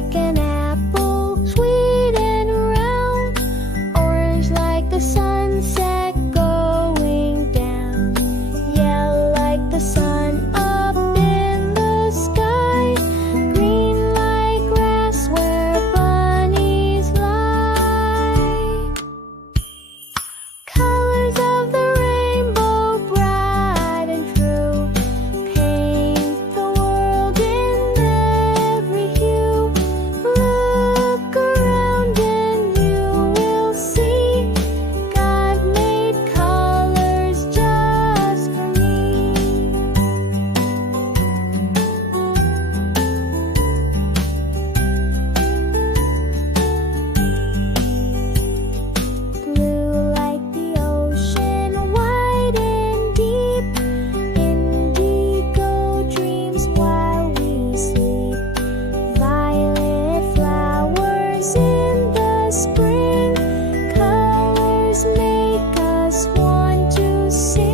like an apple, sweet and round. Orange like the sunset going down. Yellow like the sun up in the sky. Green like grass where bunnies lie. Colors of the rainbow, bright and true, paint the world in every hue. Look around and you will see God made colors just for me. Blue like the ocean, wide and deep. Indigo dreams while we sleep. Violet flowers in the spring. Colors make us want to sing.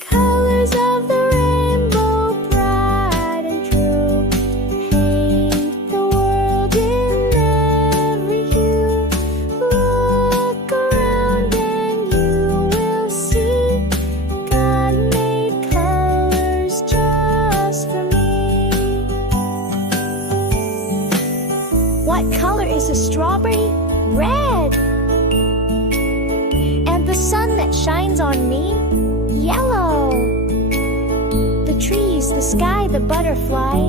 Colors of the rainbow, bright and true, paint the world in every hue. Look around and you will see God made colors just for me. What color is a strawberry? Red. And the sun that shines on me? Yellow. The trees, the sky, the butterfly,